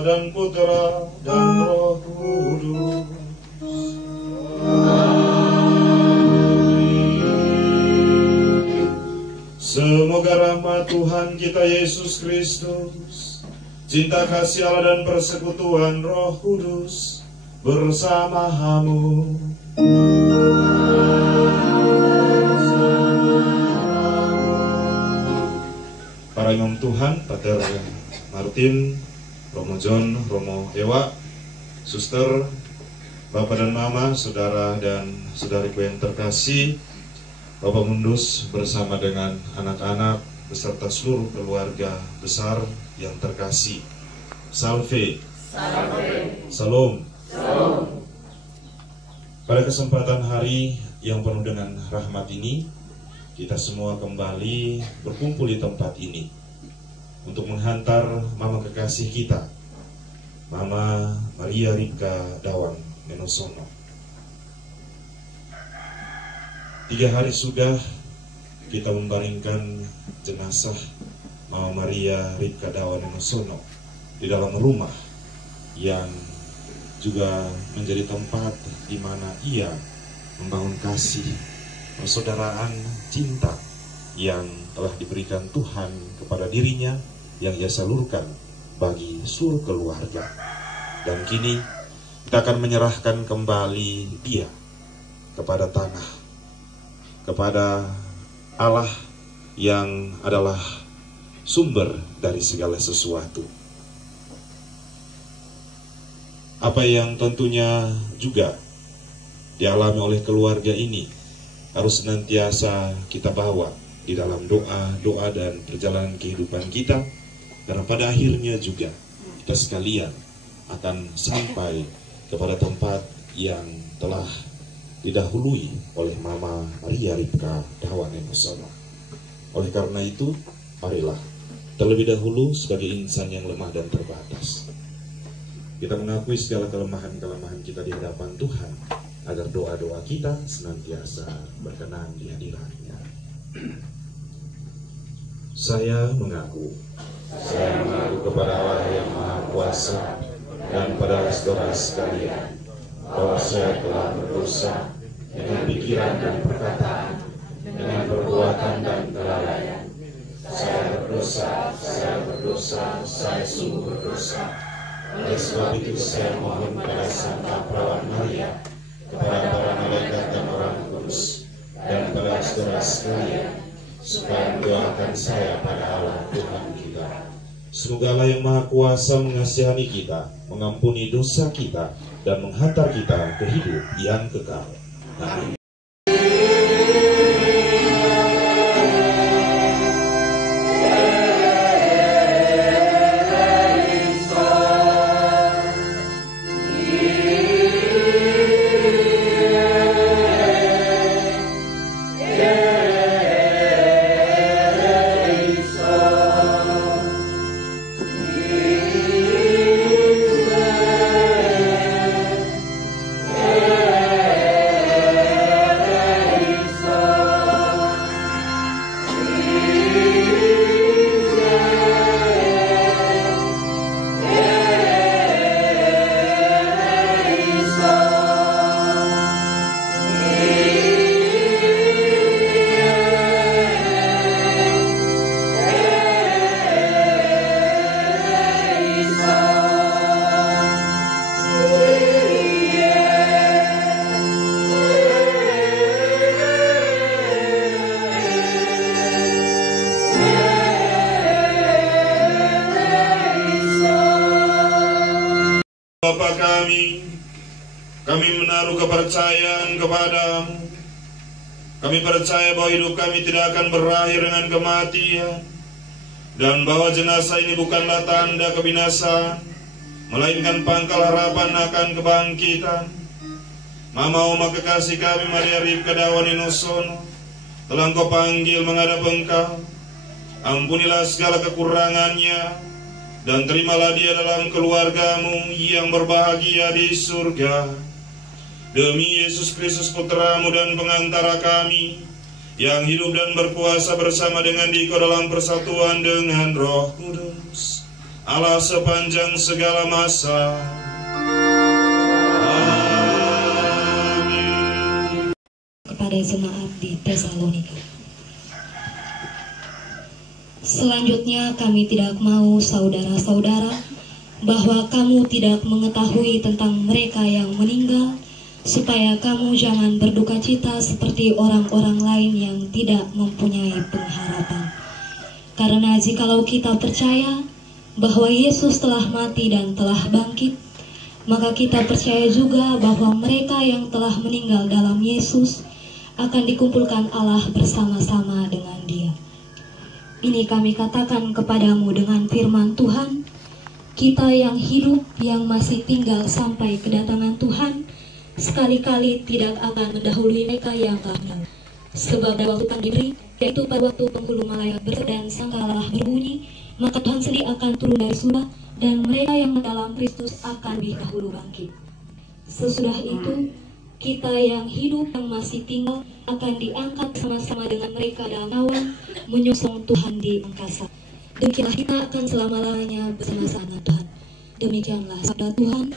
dan Putra dan Roh Kudus. Semoga rahmat Tuhan kita Yesus Kristus, cinta kasih Allah dan persekutuan Roh Kudus bersamamu. Para imam Tuhan, Pater Martin, Romo John, Romo Ewa, Suster, Bapak dan Mama, Saudara dan Saudariku yang terkasih, Bapak Mundus bersama dengan anak-anak beserta seluruh keluarga besar yang terkasih. Salve. Salve. Salam. Salam. Pada kesempatan hari yang penuh dengan rahmat ini, kita semua kembali berkumpul di tempat ini untuk menghantar Mama kekasih kita, Mama Maria Ripka Dawang Menosono. 3 hari sudah kita membaringkan jenazah Mama Maria Ripka Dawang Menosono di dalam rumah yang juga menjadi tempat di mana ia membangun kasih, persaudaraan, cinta yang telah diberikan Tuhan kepada dirinya yang ia salurkan bagi seluruh keluarga. Dan kini kita akan menyerahkan kembali dia kepada tanah, kepada Allah yang adalah sumber dari segala sesuatu. Apa yang tentunya juga dialami oleh keluarga ini harus senantiasa kita bawa di dalam doa dan perjalanan kehidupan kita, karena pada akhirnya juga kita sekalian akan sampai kepada tempat yang telah didahului oleh Mama Maria Ripka Dawang Menosono. Oleh karena itu, marilah terlebih dahulu sebagai insan yang lemah dan terbatas, kita mengakui segala kelemahan-kelemahan kita di hadapan Tuhan, agar doa-doa kita senantiasa berkenan di hadirat-Nya. Saya mengaku kepada Allah yang Maha Kuasa dan pada saudara sekalian, bahwa saya telah berdosa dengan pikiran dan perkataan, dengan perbuatan dan kelalaian. Saya berdosa, saya sungguh berdosa. Oleh sebab itu saya mohon pada Santa Perawan Maria, kepada para malaikat dan orang kudus, dan pada saudara sekalian, supaya mendoakan saya pada Allah Tuhan kita. Semoga Allah yang Maha Kuasa mengasihani kita, mengampuni dosa kita, dan menghantar kita ke hidup yang kekal. Amin. Bapa kami menaruh kepercayaan kepadamu. Kami percaya bahwa hidup kami tidak akan berakhir dengan kematian, dan bahwa jenazah ini bukanlah tanda kebinasaan, melainkan pangkal harapan akan kebangkitan. Mama kekasih kami Maria Ripka Dawang Menosono telah Engkau panggil menghadap Engkau. Ampunilah segala kekurangannya, dan terimalah dia dalam keluargamu yang berbahagia di surga. Demi Yesus Kristus Putramu dan pengantara kami, yang hidup dan berkuasa bersama dengan Dikau dalam persatuan dengan Roh Kudus, Allah sepanjang segala masa. Amin. Kepada jemaat di Tesalonika. Selanjutnya kami tidak mau saudara-saudara bahwa kamu tidak mengetahui tentang mereka yang meninggal, supaya kamu jangan berduka cita seperti orang-orang lain yang tidak mempunyai pengharapan. Karena jikalau kita percaya bahwa Yesus telah mati dan telah bangkit, maka kita percaya juga bahwa mereka yang telah meninggal dalam Yesus akan dikumpulkan Allah bersama-sama dengan Dia. Ini kami katakan kepadamu dengan firman Tuhan, kita yang hidup, yang masih tinggal sampai kedatangan Tuhan, sekali-kali tidak akan mendahului mereka yang telah meninggal. Sebab pada waktu Tuhan diberi, yaitu pada waktu penghulu malaikat berseru dan sangkalah berbunyi, maka Tuhan sendiri akan turun dari surga, dan mereka yang dalam Kristus akan lebih dahulu bangkit. Sesudah itu, kita yang hidup, yang masih tinggal, akan diangkat sama-sama dengan mereka dalam awan, menyusul Tuhan di angkasa. Demikianlah kita akan selama-lamanya bersama-sama Tuhan. Demikianlah sabda Tuhan.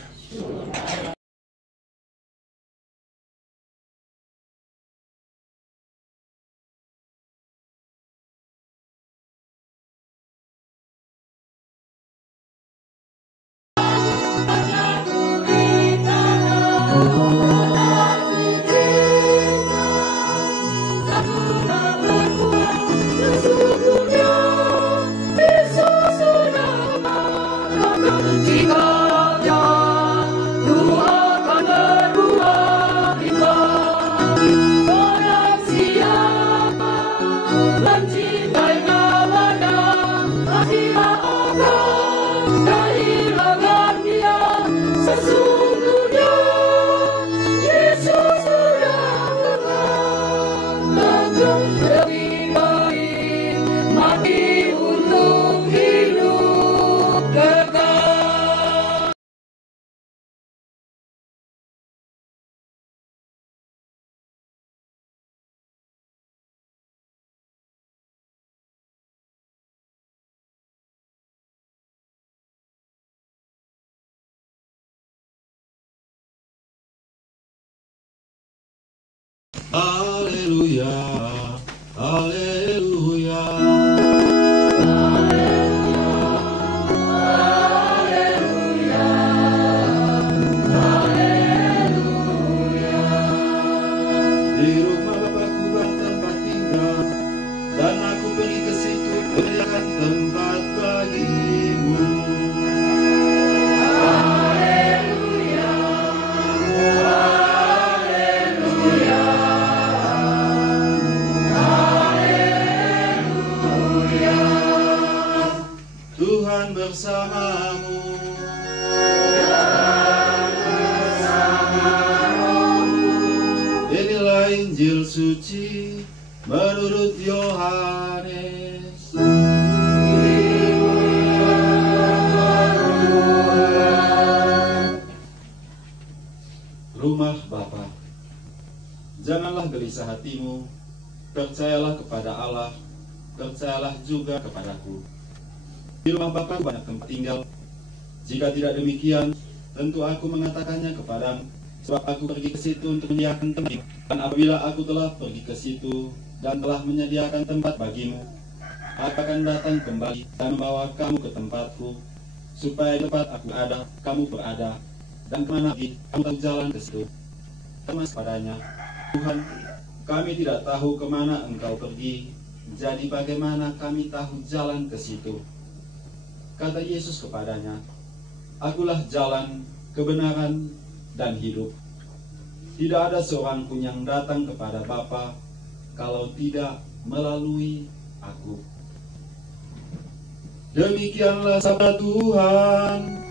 Haleluya, haleluya. Di rumah Bapakku tempat tinggal, dan aku pergi ke situ menyediakan tempat bagimu. Haleluya, haleluya, haleluya. Tuhan bersamamu. Inilah Injil suci menurut Yohanes. Rumah Bapa, janganlah gelisah hatimu, percayalah kepada Allah, percayalah juga kepadaku. Di rumah Bapa banyak tempat tinggal. Jika tidak demikian, tentu aku mengatakannya kepadamu, sebab aku pergi ke situ untuk menyediakan tempat. Dan apabila aku telah pergi ke situ dan telah menyediakan tempat bagimu, aku akan datang kembali dan membawa kamu ke tempatku, supaya di tempat aku ada, kamu berada, dan kemana lagi kamu tahu jalan ke situ. Temas padanya, Tuhan, kami tidak tahu kemana Engkau pergi, jadi bagaimana kami tahu jalan ke situ? Kata Yesus kepadanya, Akulah jalan, kebenaran, dan hidup. Tidak ada seorang pun yang datang kepada Bapa kalau tidak melalui aku. Demikianlah sabda Tuhan.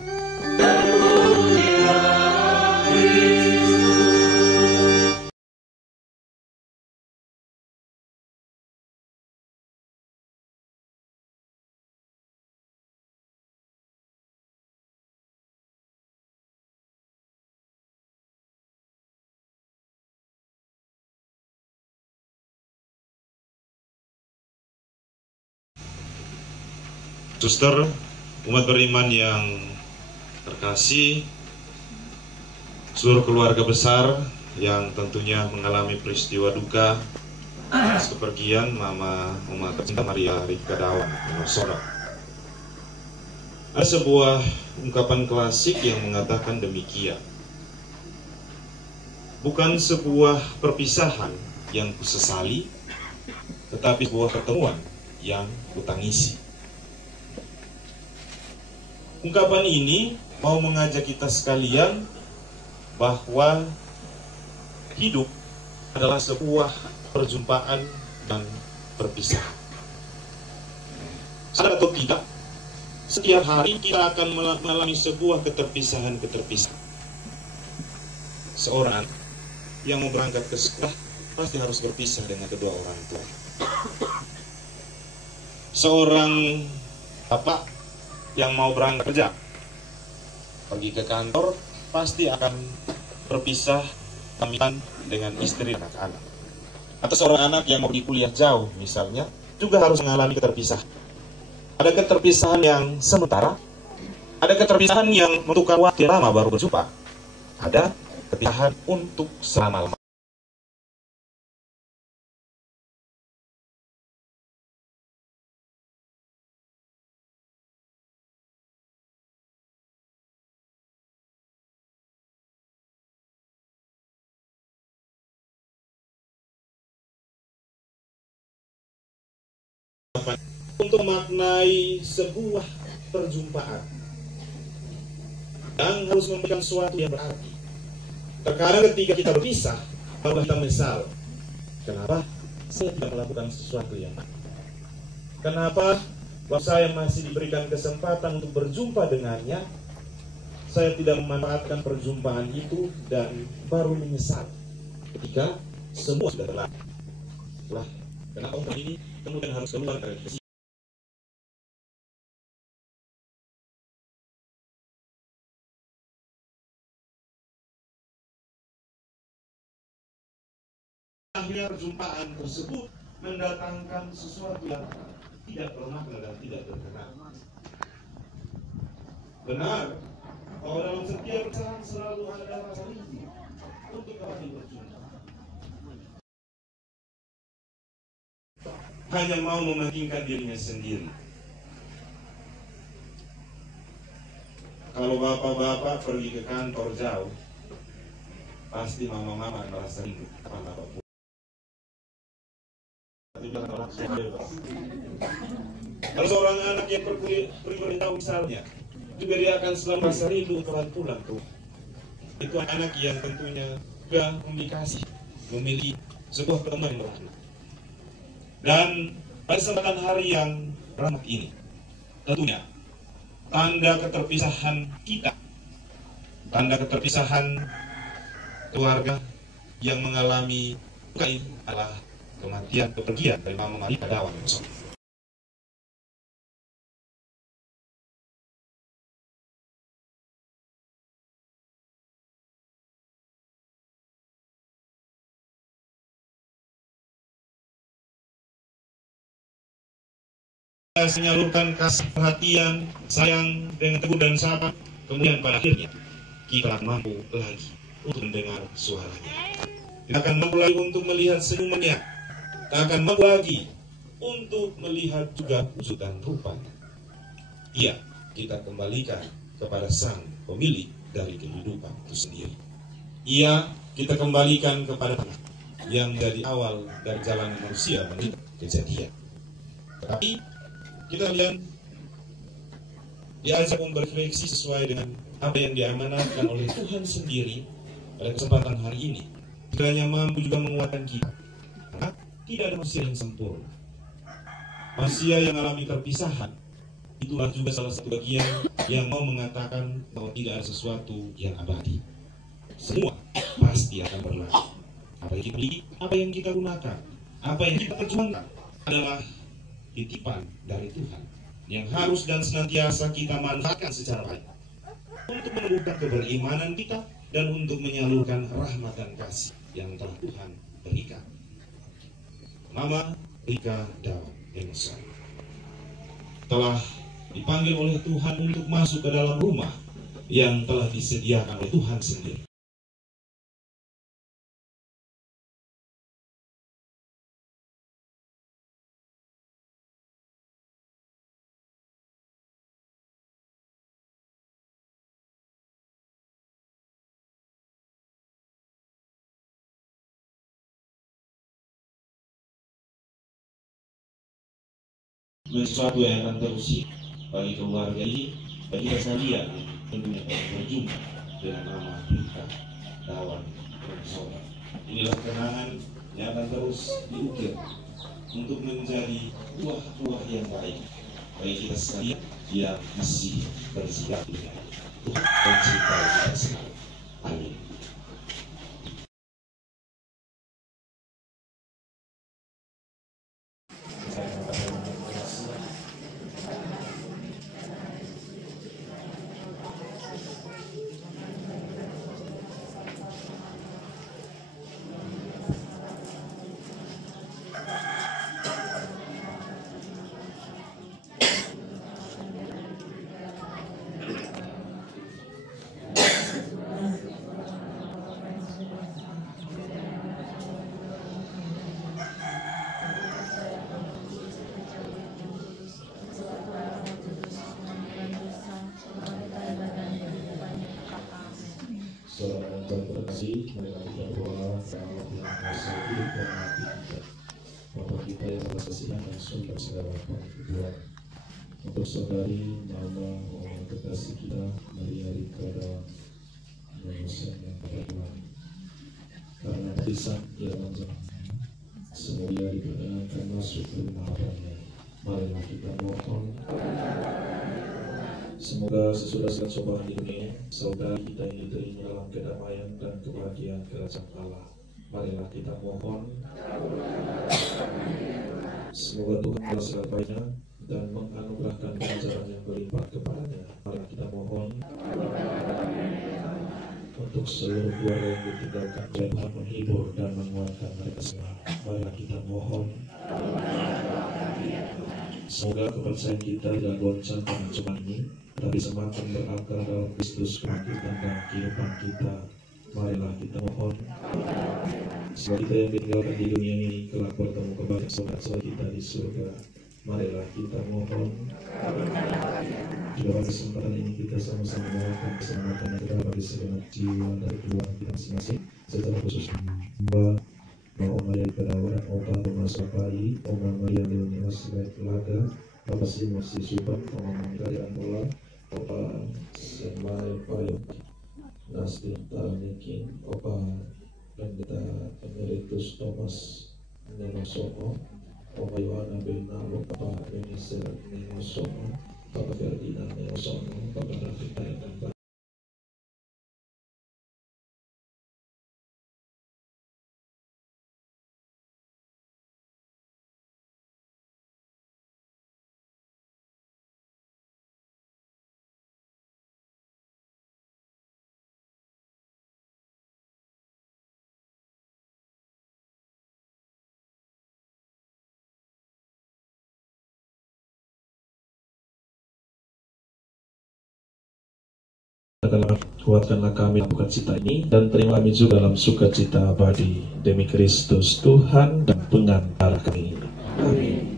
Suster, Umat beriman yang terkasih, seluruh keluarga besar yang tentunya mengalami peristiwa duka atas kepergian Mama Umat tercinta Maria Rika Dawan Wonosono. Ada sebuah ungkapan klasik yang mengatakan demikian. Bukan sebuah perpisahan yang kusesali, tetapi sebuah pertemuan yang kutangisi. Ungkapan ini mau mengajak kita sekalian bahwa hidup adalah sebuah perjumpaan dan perpisahan. Sadar atau tidak, setiap hari kita akan mengalami sebuah keterpisahan-keterpisahan. Seorang yang mau berangkat ke sekolah pasti harus berpisah dengan kedua orang tua. Seorang bapak yang mau berangkat kerja, pergi ke kantor, pasti akan berpisah pamitan dengan istri dan anak-anak. Atau seorang anak yang mau pergi kuliah jauh misalnya, juga harus mengalami keterpisahan. Ada keterpisahan yang sementara, ada keterpisahan yang membutuhkan waktu lama baru berjumpa, ada keterpisahan untuk selama-lamanya. Untuk memaknai sebuah perjumpaan yang harus memberikan sesuatu yang berarti. Terkadang ketika kita berpisah, baru kita menyesal, kenapa saya tidak melakukan sesuatu yang baik? Kenapa waktu saya masih diberikan kesempatan untuk berjumpa dengannya, saya tidak memanfaatkan perjumpaan itu dan baru menyesal ketika semua sudah berlalu. Lah, kenapa orang ini kemudian harus keluar dari sini? Akhirnya perjumpaan tersebut mendatangkan sesuatu yang tidak bermakna dan tidak berkenan. Benar bahwa dalam setiap perjalanan selalu ada rasa rindu untuk kembali berjumpa. Hanya mau mementingkan dirinya sendiri. Kalau bapak-bapak pergi ke kantor jauh, pasti mama-mama merasa rindu karena apapun. Kalau seorang anak yang pergi jauh misalnya, juga dia akan selalu merasa rindu untuk pulang ke rumah. Itu anak yang tentunya juga memiliki sebuah pertemuan yang bermakna. Dan pada kesempatan hari yang rahmat ini, tentunya tanda keterpisahan kita, tanda keterpisahan keluarga yang mengalami duka ini adalah kematian kepergian dari Mama Rika Dawan Wonosono. Menyalurkan kasih perhatian, sayang dengan teguh dan sabar, kemudian pada akhirnya kita akan mampu lagi untuk mendengar suaranya. Kita akan mampu lagi untuk melihat senyumannya. Kita akan mampu lagi untuk melihat juga wujud dan rupanya. Iya, kita kembalikan kepada sang pemilik dari kehidupan itu sendiri. Iya, kita kembalikan kepada tanah yang dari awal dari jalan manusia menuju kejadian. Tetapi kita lihat diajak berefleksi sesuai dengan apa yang diamanatkan oleh Tuhan sendiri pada kesempatan hari ini. Kiranya mampu juga menguatkan kita, karena tidak ada manusia yang sempurna. Manusia yang alami perpisahan, itulah juga salah satu bagian yang mau mengatakan bahwa tidak ada sesuatu yang abadi. Semua pasti akan berlalu. Apa yang kita miliki, apa yang kita gunakan, apa yang kita perjuangkan adalah titipan dari Tuhan yang harus dan senantiasa kita manfaatkan secara baik untuk menumbuhkan keberimanan kita dan untuk menyalurkan rahmat dan kasih yang telah Tuhan berikan. Mama Rika Dawan Wonosono telah dipanggil oleh Tuhan untuk masuk ke dalam rumah yang telah disediakan oleh Tuhan sendiri. Sesuatu yang akan terus bagi keluarga ini, bagi kita sekalian, tentunya akan berjumpa dengan nama kita kawan bersama. Inilah kenangan yang akan terus diukir untuk menjadi buah-buah yang baik bagi kita sekalian yang masih bersikap Tuhan mencintai kita selalu. Amin. Saudara yang terkasih, mari kita berdoa kepada Allah yang kuasa hidup dan mati kita. Bapa kita yang telah kasihan dan surga segala Tuhan. Untuk saudari Mama orang terkasih kita hari-hari kepada manusia yang pada Tuhan. Karena lisan ia panjang, semoga ia diperkenankan masuk ke rumah Bapa-Nya. Marilah kita mohon. Semoga sesudah segala cobaan di dunia, saudara kita ini diterima dalam kedamaian dan kebahagiaan kerajaan Allah. Marilah kita mohon. Semoga Tuhan balas segala baiknya dan menganugerahkan pengajaran yang berlimpah kepadanya. Marilah kita mohon. Untuk seluruh keluarga yang ditinggalkan, Tuhan menghibur dan menguatkan mereka semua. Marilah kita mohon. Semoga kepercayaan kita tidak goncang dengan cobaan ini, tapi semakin berakar dalam Kristus kebangkitan dan kehidupan kita. Marilah kita mohon. Semoga kita yang ditinggalkan di dunia ini kelak bertemu kembali saudara-saudara kita di surga. Marilah kita mohon. Di dalam kesempatan ini kita sama-sama mendoakan keselamatan yang kita bagi segenap jiwa dari keluarga kita masing-masing, secara khusus Oma Maria Penawaran, Opa Rumah Sapai, Oma Maria Leonia Sebaik Telaga, Papa Simon Sisuban, Oma Mangkarian Bola, Opa Semai Payung, Nastin Taranikin, Opa Pendeta Emeritus Thomas Nenosono, Opa Yohana Benalo, Papa Benisel Nenosono, Papa Ferdinand Nenosono, Papa David dan kuatkanlah kami lakukan cita ini dan terima kami juga dalam sukacita abadi demi Kristus Tuhan dan pengantara kami. Amin.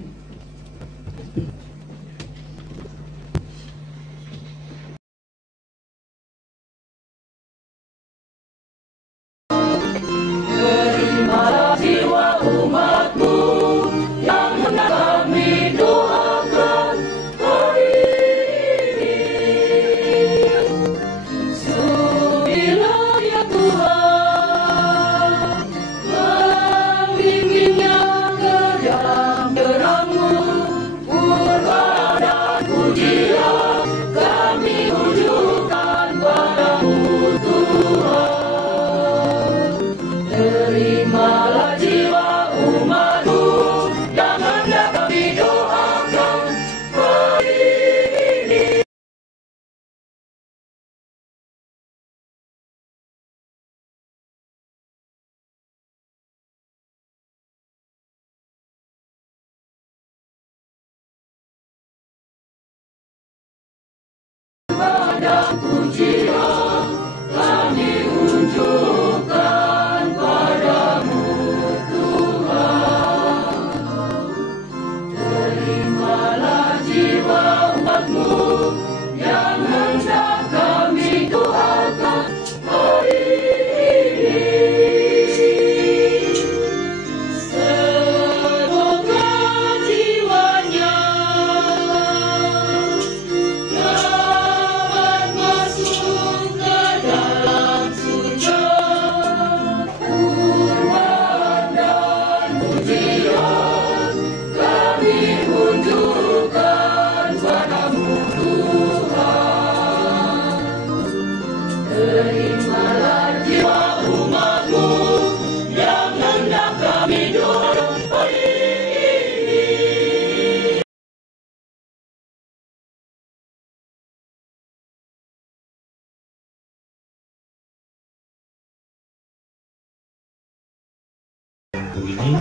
Ini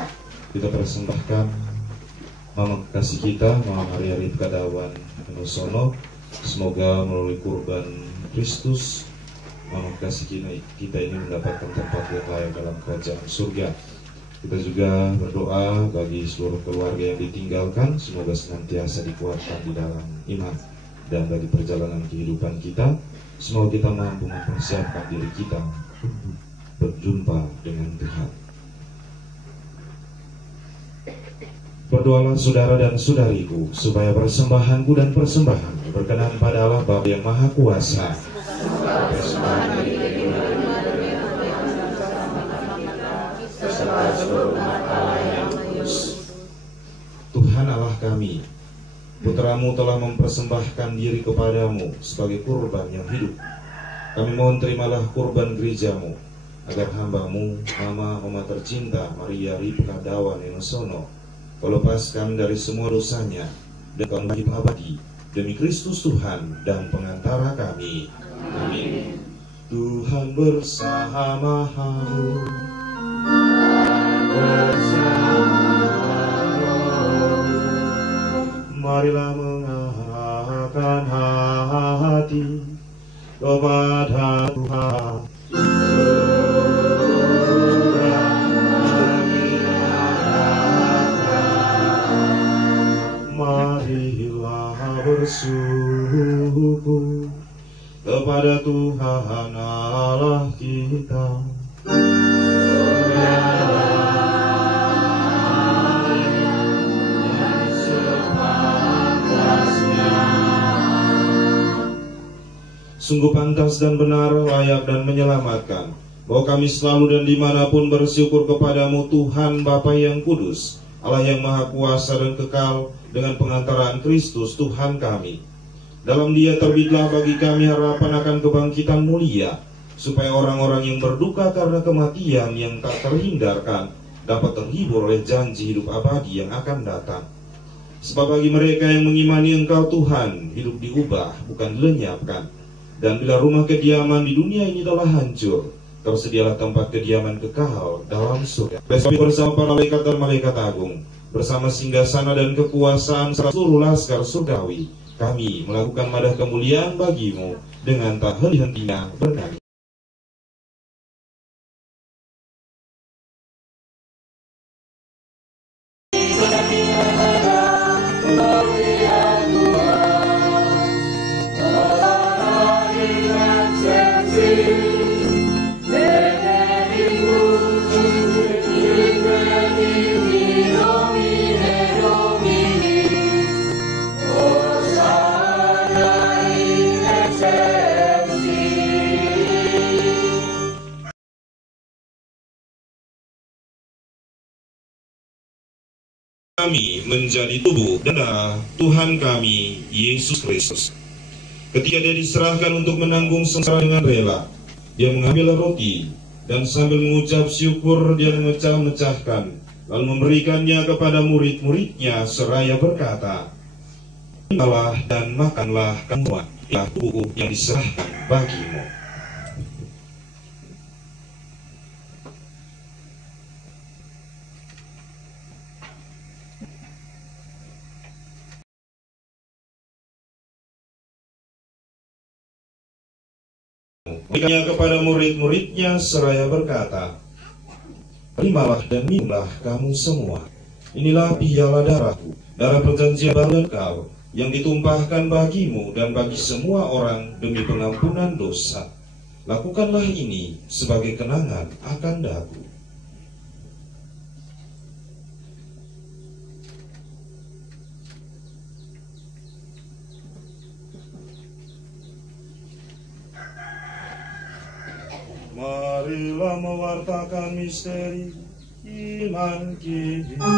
kita persembahkan Mama kasih kita, Mama Maria Ripka Dawan Enosono. Semoga melalui kurban Kristus, Mama kasih kita ini mendapatkan tempat yang layak dalam kerajaan surga. Kita juga berdoa bagi seluruh keluarga yang ditinggalkan, semoga senantiasa dikuatkan di dalam iman. Dan bagi perjalanan kehidupan kita, semoga kita mampu mempersiapkan diri kita untuk berjumpa dengan Tuhan. Berdoalah saudara dan saudariku, supaya persembahanku dan persembahan berkenan pada Allah Bapa yang Maha Kuasa. Tuhan Allah kami, Putramu telah mempersembahkan diri kepadamu sebagai kurban yang hidup. Kami mohon terimalah kurban gerejamu, agar hambamu, Mama tercinta Maria Ripka Dawan Enosono, kau lepaskan dari semua dosanya dan kau hidup abadi demi Kristus Tuhan dan pengantara kami. Amin. Tuhan bersamamu. Marilah mengarahkan hati kepada Tuhan. Marilah bersyukur kepada Tuhan Allah kita. Sungguh pantas dan benar, layak dan menyelamatkan, bahwa kami selalu dan dimanapun bersyukur kepadamu Tuhan Bapa yang kudus, Allah yang Maha Kuasa dan kekal, dengan pengantaraan Kristus Tuhan kami. Dalam Dia terbitlah bagi kami harapan akan kebangkitan mulia, supaya orang-orang yang berduka karena kematian yang tak terhindarkan dapat terhibur oleh janji hidup abadi yang akan datang. Sebab bagi mereka yang mengimani Engkau Tuhan, hidup diubah bukan dilenyapkan. Dan bila rumah kediaman di dunia ini telah hancur, tersedialah tempat kediaman kekal dalam surga. Besok bersama para malaikat dan malaikat agung, bersama singgasana dan kekuasaan serta seluruh laskar surgawi, kami melakukan madah kemuliaan bagimu dengan tak henti-hentinya bernyanyi. Kami menjadi tubuh dan darah Tuhan kami Yesus Kristus. Ketika Dia diserahkan untuk menanggung sengsara dengan rela, Dia mengambil roti dan sambil mengucap syukur Dia memecah-mecahkan, lalu memberikannya kepada murid-muridnya seraya berkata, "Terimalah dan makanlah kamu, inilah tubuhku yang diserahkan bagimu." Berikannya kepada murid-muridnya seraya berkata, "Terimalah dan minumlah kamu semua. Inilah piala darahku, darah perjanjian baru dan kau, yang ditumpahkan bagimu dan bagi semua orang demi pengampunan dosa. Lakukanlah ini sebagai kenangan akan daku." Marilah mewartakan misteri iman kita.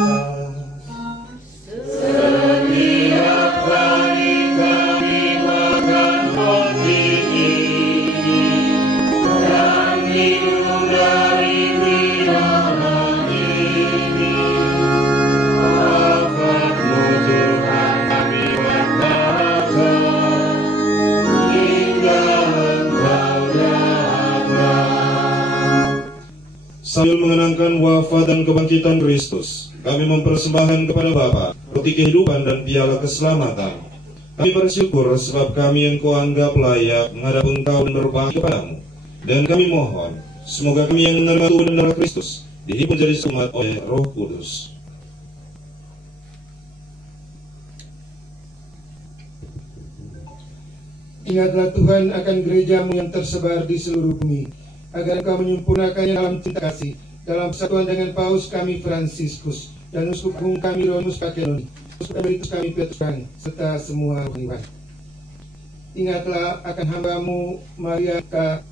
Sambil mengenangkan wafat dan kebangkitan Kristus, kami mempersembahkan kepada Bapa roti kehidupan dan piala keselamatan. Kami bersyukur sebab kami Engkau anggap layak menghadap Engkau dan berbakti kepadamu. Dan kami mohon, semoga kami yang menerima tubuh dan darah Kristus dihidup menjadi umat oleh Roh Kudus. Ingatlah Tuhan akan gerejamu yang tersebar di seluruh bumi, agar Engkau menyempurnakannya dalam cinta kasih, dalam persatuan dengan Paus kami Fransiskus, dan Uskup Agung kami Romus Kakeloni, Uskup Emeritus kami Petrus Kang, serta semua rohaniwan. Ingatlah akan hambamu Maria K.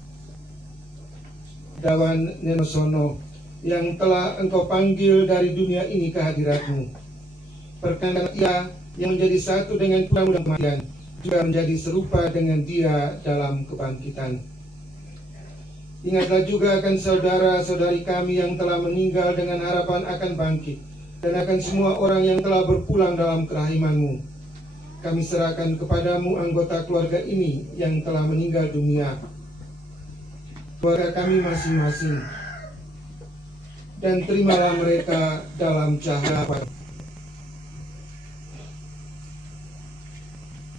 Dawan Nenosono, yang telah Engkau panggil dari dunia ini ke hadiratmu. Perkenankan ia yang menjadi satu dengan putramu dan kematian, juga menjadi serupa dengan dia dalam kebangkitan. Ingatlah juga akan saudara-saudari kami yang telah meninggal dengan harapan akan bangkit, dan akan semua orang yang telah berpulang dalam kerahimanmu. Kami serahkan kepadamu anggota keluarga ini yang telah meninggal dunia, keluarga kami masing-masing, dan terimalah mereka dalam cahaya.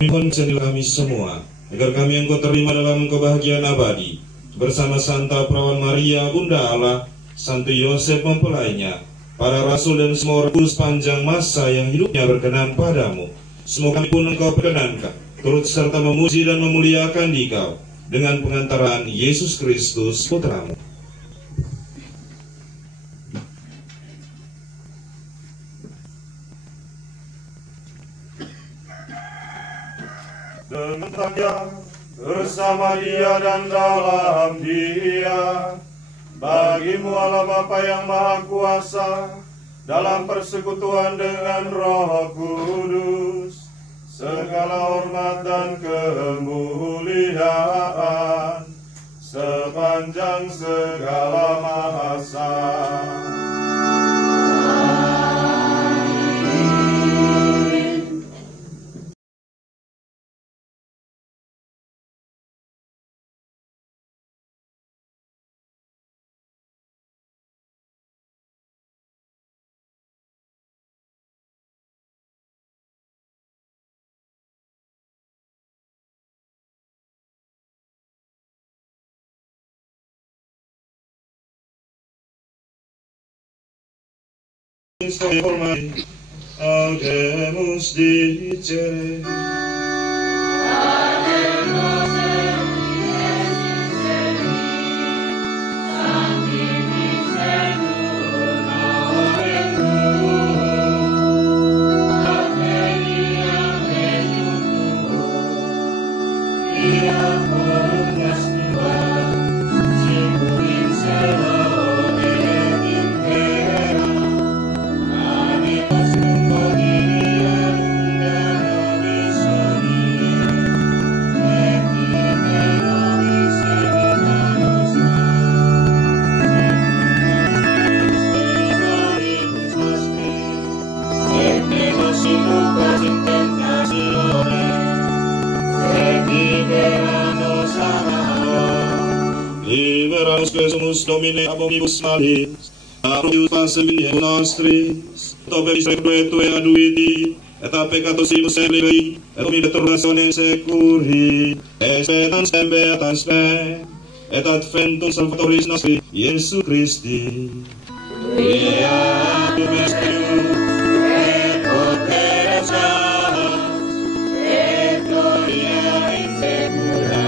Mohon jadilah kami semua, agar kami Engkau terima dalam kebahagiaan abadi, bersama Santa Perawan Maria, Bunda Allah, Santo Yosef mempelainya, para rasul dan semua orang kudus panjang masa yang hidupnya berkenan padamu. Semoga kami pun Engkau perkenankan, turut serta memuji dan memuliakan Dikau, dengan pengantaran Yesus Kristus, Putramu. Dengan Dia, bersama Dia dan dalam Dia, bagimu Allah Bapa yang Maha Kuasa, dalam persekutuan dengan Roh Kudus, segala hormat dan kemuliaan sepanjang segala masa. Audemus dicere. Liberanos quesumus Domine ab omnibus malis, aprobius pasebili nostris, toberis requetue aduiti, et a peccatosimus elevei, et omnibetur rationem securi, expetans beatas me, et adventum salvatoris nostri, Iesu Christi. Via tum est Deus, et poteres et gloria in secula.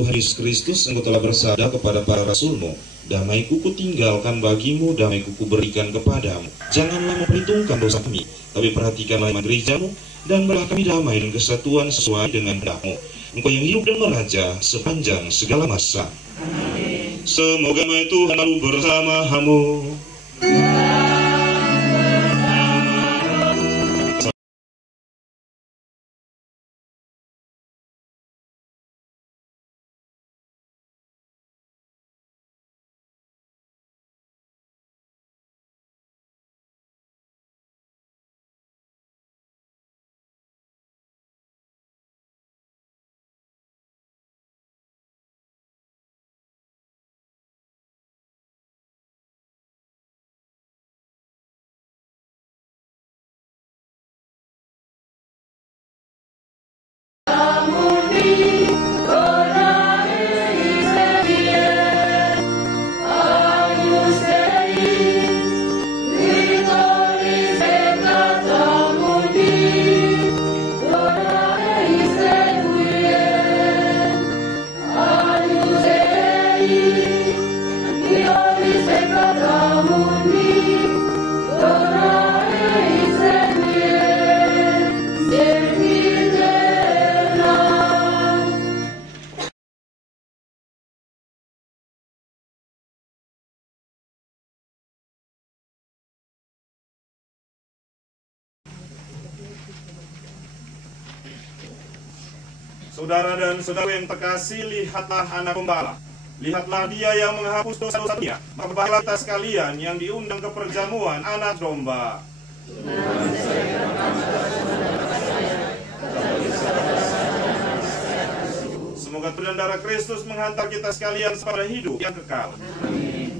Tuhan Yesus Kristus, Engkau telah bersabda kepada para rasul-Mu, damai-Ku tinggalkan bagimu, damai-Ku berikan kepadamu. Janganlah memperhitungkan dosa kami, tapi perhatikanlah iman gereja-Mu, dan berilah kami damai dan kesatuan sesuai dengan kehendak-Mu. Engkau yang hidup dan meraja sepanjang segala masa. Amin. Semoga Tuhan lalu bersama-Mu. Saudara dan saudara yang terkasih, lihatlah anak gembala. Lihatlah dia yang menghapus dosa-dosa dunia. Maka bahagialah kita sekalian yang diundang ke perjamuan anak domba. Semoga tubuh dan darah Kristus menghantar kita sekalian kepada hidup yang kekal. Amin.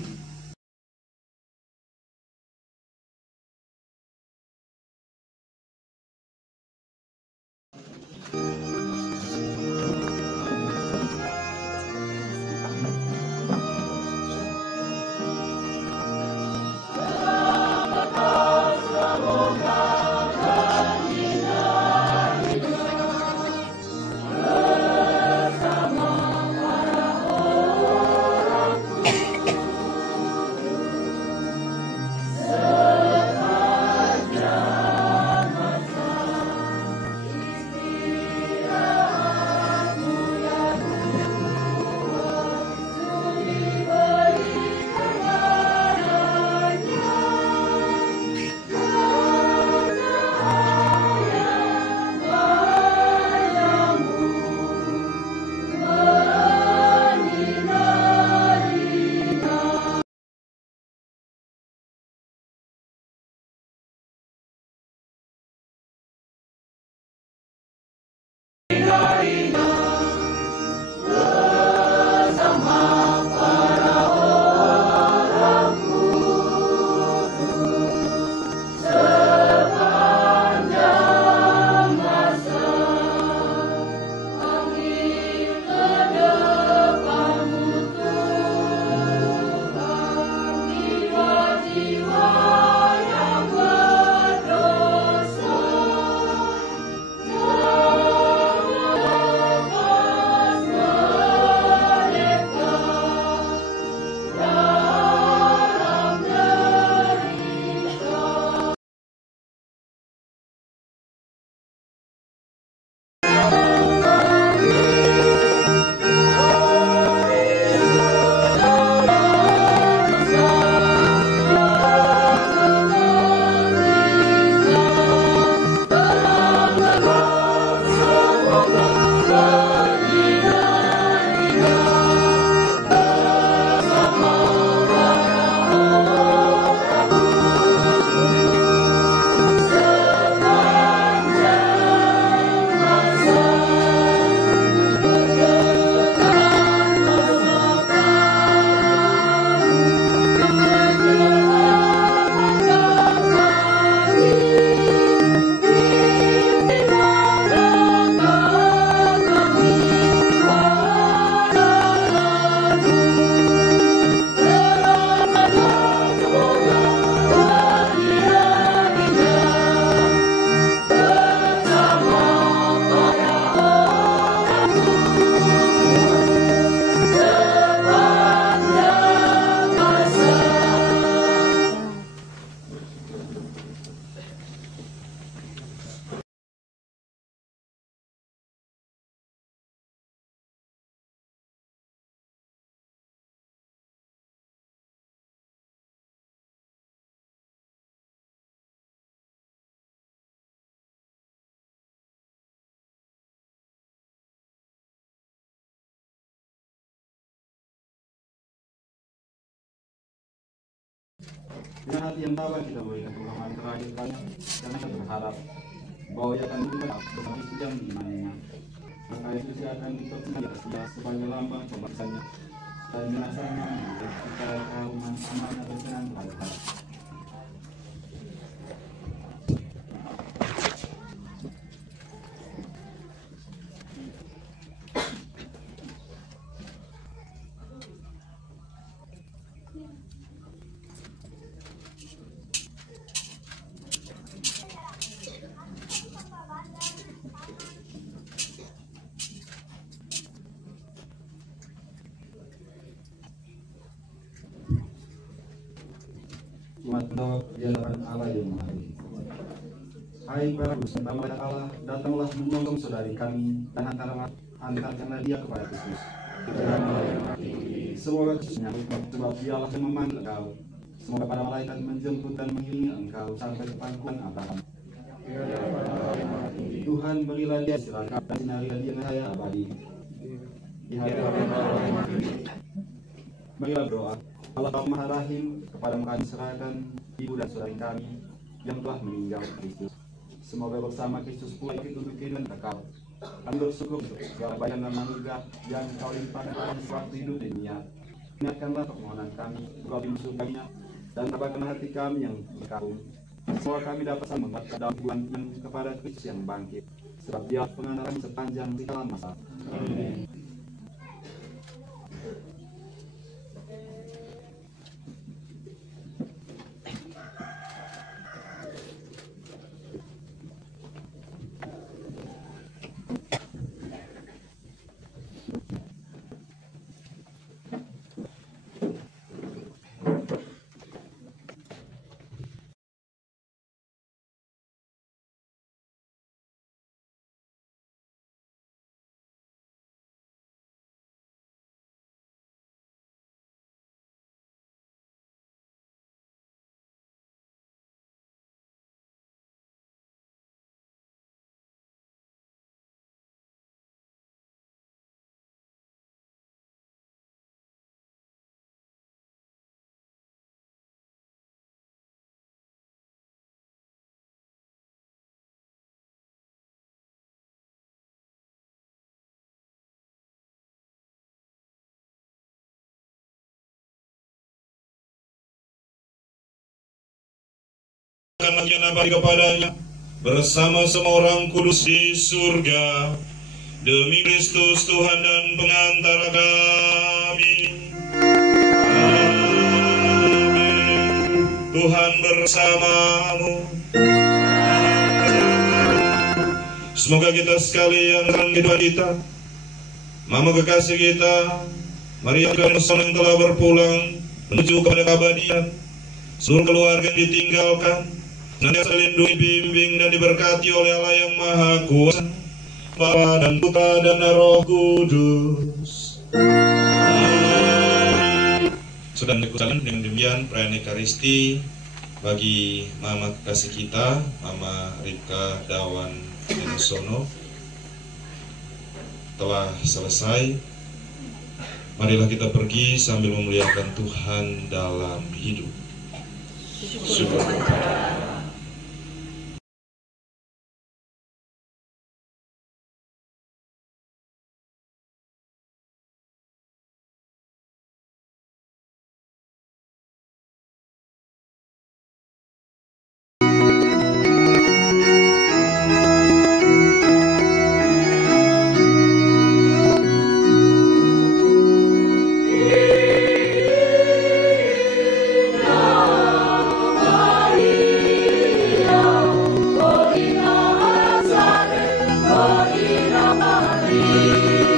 Dengan hati yang tabah kita berikan pengalaman terakhir kali, karena kita berharap bahwa ia akan juga bersama Yesus yang imannya. Maka Yesus akan dipercaya dia sebagai lambang pembaptisannya dan merasanya kita keharuman amanah berkenan pada Allah. Umat berdoa di hadapan Allah yang Maha Tinggi. Hai para Kristus, Allah, datanglah menolong saudari kami dan antarkanlah dia kepada Kristus. Semoga Kristus menyambut sebab dialah yang memanggil engkau. Semoga para malaikat menjemput dan mengiringi engkau sampai ke pangkuan Abraham. Tuhan Tuhan berilah dia silakan dan sinarilah dia cahaya abadi di hadapan Allah yang Maha Tinggi. Marilah berdoa. Allah Maha Rahim, kepada kami serahkan ibu dan saudari kami yang telah meninggal Kristus. Semoga bersama Kristus pula itu untuk kehidupan kekal. Kami bersyukur untuk segala bayan dan anugerah yang Kau limpahkan kami sewaktu hidup di dunia. Ingatkanlah permohonan kami, melalui surganya, dan tabahkan hati kami yang berkabung. Semoga kami dapat sama menguatkan dalam hubungan yang kepada Kristus yang bangkit, sebab Dia pengandaran sepanjang segala masa. Amin. Bagian abadi kepadanya bersama semua orang kudus di surga, demi Kristus Tuhan dan pengantara kami. Amin. Tuhan bersamamu. Semoga kita sekalian dalam kehidupan kita, Mama kekasih kita Maria dan yang telah berpulang menuju kepada keabadian, seluruh keluarga yang ditinggalkan senantiasa dilindungi, bimbing dan diberkati oleh Allah yang Maha Kuasa, Bapa dan Putra dan Roh Kudus. Sudah dikusakan dengan demikian perayaan Ekaristi bagi Mama kekasih kita, Mama Ripka Dawan Enosono telah selesai. Marilah kita pergi sambil memuliakan Tuhan dalam hidup. Syukur. Maria,